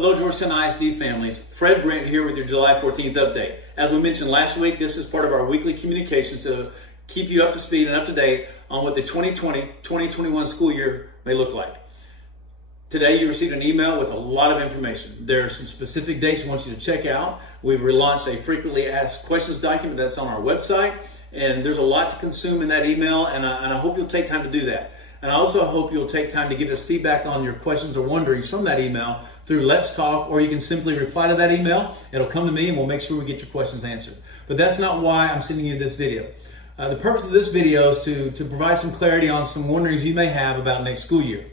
Hello, Georgetown ISD families. Fred Brent here with your July 14th update. As we mentioned last week, this is part of our weekly communications to keep you up to speed and up to date on what the 2020-2021 school year may look like. Today, you received an email with a lot of information. There are some specific dates I want you to check out. We've relaunched a frequently asked questions document that's on our website, and there's a lot to consume in that email, and I hope you'll take time to do that. And I also hope you'll take time to give us feedback on your questions or wonderings from that email through Let's Talk, or you can simply reply to that email. It'll come to me and we'll make sure we get your questions answered. But that's not why I'm sending you this video. The purpose of this video is to provide some clarity on some wonderings you may have about next school year.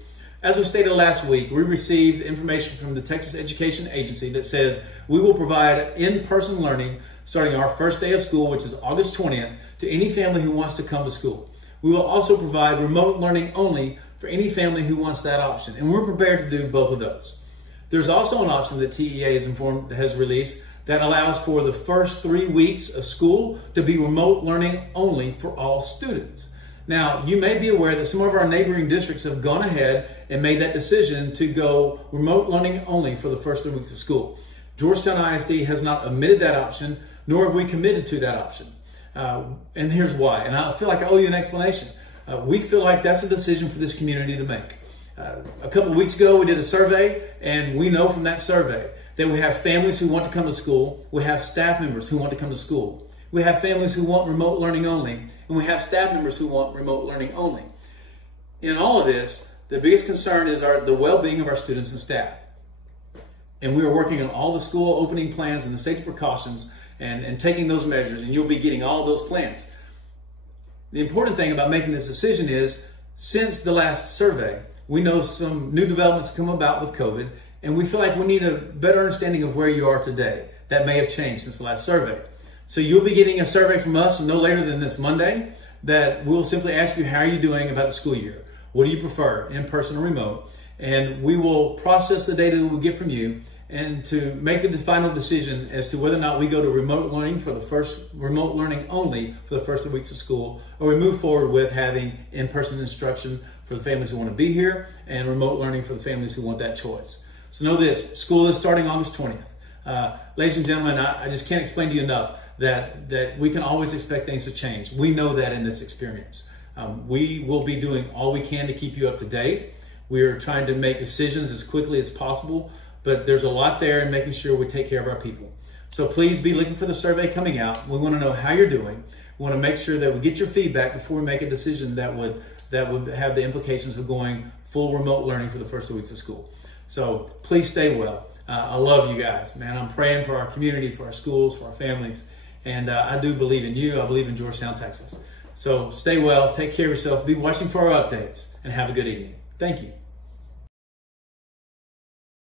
As we stated last week, we received information from the Texas Education Agency that says we will provide in-person learning starting our first day of school, which is August 20th, to any family who wants to come to school. We will also provide remote learning only for any family who wants that option, and we're prepared to do both of those. There's also an option that TEA has released that allows for the first 3 weeks of school to be remote learning only for all students. Now, you may be aware that some of our neighboring districts have gone ahead and made that decision to go remote learning only for the first 3 weeks of school. Georgetown ISD has not omitted that option, nor have we committed to that option. And here's why, and I feel like I owe you an explanation. We feel like that's a decision for this community to make. A couple of weeks ago, we did a survey, and we know from that survey that we have families who want to come to school, we have staff members who want to come to school, we have families who want remote learning only, and we have staff members who want remote learning only. In all of this, the biggest concern is the well-being of our students and staff. And we are working on all the school opening plans and the safety precautions and taking those measures, and you'll be getting all of those plans. The important thing about making this decision is, since the last survey, we know some new developments have come about with COVID, and we feel like we need a better understanding of where you are today. That may have changed since the last survey. So you'll be getting a survey from us no later than this Monday that we'll simply ask you, how are you doing about the school year? What do you prefer, in-person or remote? And we will process the data that we get from you and to make the final decision as to whether or not we go to remote learning only for the first 3 weeks of school, or we move forward with having in-person instruction for the families who want to be here and remote learning for the families who want that choice. So know this, school is starting August 20th. Ladies and gentlemen, I just can't explain to you enough that we can always expect things to change. We know that in this experience. We will be doing all we can to keep you up to date. We are trying to make decisions as quickly as possible, but there's a lot there in making sure we take care of our people. So please be looking for the survey coming out. We want to know how you're doing. We want to make sure that we get your feedback before we make a decision that would have the implications of going full remote learning for the first 2 weeks of school. So please stay well. I love you guys, man. I'm praying for our community, for our schools, for our families. And I do believe in you. I believe in Georgetown, Texas. So stay well, take care of yourself, be watching for our updates, and have a good evening. Thank you.